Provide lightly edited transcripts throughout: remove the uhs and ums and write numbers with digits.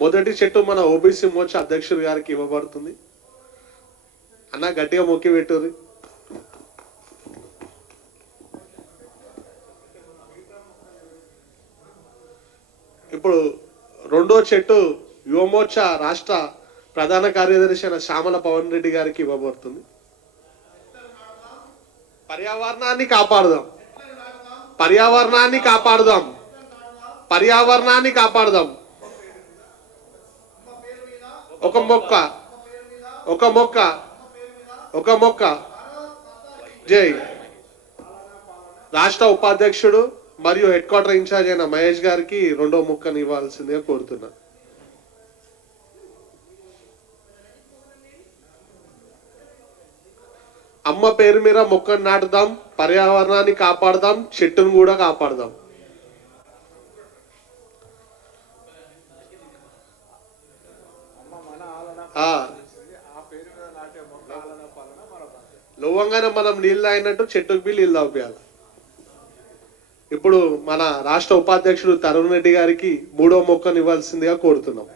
మొదటి చెట్టు మన ఓబీసీ మోర్చా అధ్యక్షుడు గారికి ఇవ్వబడుతుంది. అన్న గట్టిగా మొక్కి పెట్టుర్రి. ఇప్పుడు రెండో చెట్టు యువమోర్చా రాష్ట్ర ప్రధాన కార్యదర్శి అయిన శ్యామల పవన్ రెడ్డి గారికి ఇవ్వబడుతుంది. పర్యావరణాన్ని కాపాడుదాం, పర్యావరణాన్ని కాపాడుదాం, పర్యావరణాన్ని కాపాడుదాం. ఒక మొక్క, ఒక మొక్క, ఒక మొక్క. జై. రాష్ట్ర ఉపాధ్యక్షుడు మరియు హెడ్ క్వార్టర్ ఇన్ఛార్జ్ అయిన మహేష్ గారికి రెండో మొక్కను ఇవ్వాల్సిందిగా కోరుతున్నా. అమ్మ పేరు మీద మొక్కను నాటుదాం, పర్యావరణాన్ని కాపాడుదాం, చెట్టును కూడా కాపాడుదాం. లోవంగానే మనం నీళ్ళు తాగినట్టు చెట్టుకు బి నీళ్ళు తాగిపోయాలి. ఇప్పుడు మన రాష్ట్ర ఉపాధ్యక్షుడు తరుణ్ రెడ్డి గారికి మూడో మొక్కను ఇవ్వాల్సిందిగా కోరుతున్నాం.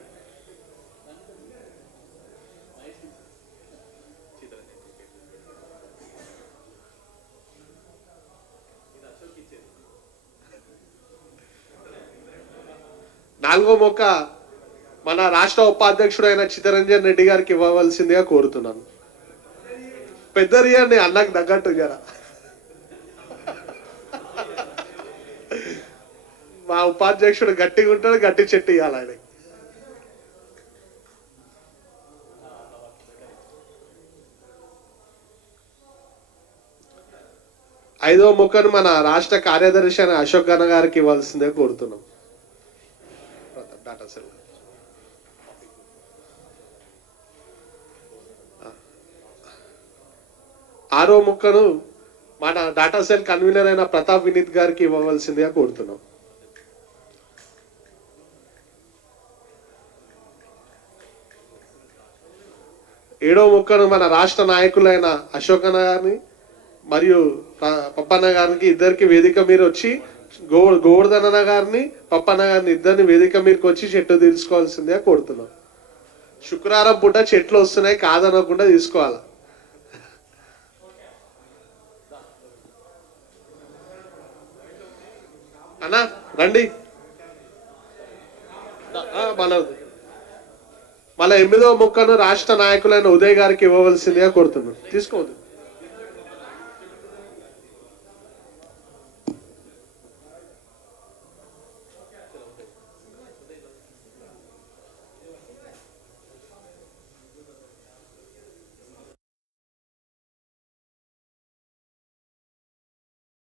నాలుగో మొక్క మన రాష్ట్ర ఉపాధ్యక్షుడు అయిన చిత్తరంజన్ రెడ్డి గారికి ఇవ్వవలసిందిగా కోరుతున్నాను. పెద్దరియాన్ని అన్నకు తగ్గట్టు జర మా ఉపాధ్యక్షుడు గట్టిగా ఉంటాడు, గట్టి చెట్టు ఇవ్వాలి ఆయన. ఐదవ మొక్కను మన రాష్ట్ర కార్యదర్శి అయిన అశోక్ గణ గారికి ఇవ్వాల్సిందిగా కోరుతున్నాం. Data cell. ఆరో మొక్కను మన డాటా సెల్ కన్వీనర్ అయిన ప్రతాప్ వినీత్ గారికి ఇవ్వవలసిందిగా కోరుతున్నాం. ఏడో మొక్కను మన రాష్ట్ర నాయకులైన అశోక్ అన్న గారిని మరియు పప్పన్న గారికి ఇద్దరికి వేదిక మీరు వచ్చి గోవర్ధన్ అన్న గారిని పప్పన్న గారిని ఇద్దరిని వేదిక మీదకి వచ్చి చెట్టు తీసుకోవాల్సిందిగా కోరుతున్నాం. శుక్రవారం పూట చెట్లు వస్తున్నాయి కాదనకుండా తీసుకోవాలి. అన్నా రండి. మళ్ళీ 8వ మొక్కను రాష్ట్ర నాయకులైన ఉదయ్ గారికి ఇవ్వవలసిందిగా కోరుతున్నాం. తీసుకోవద్దు.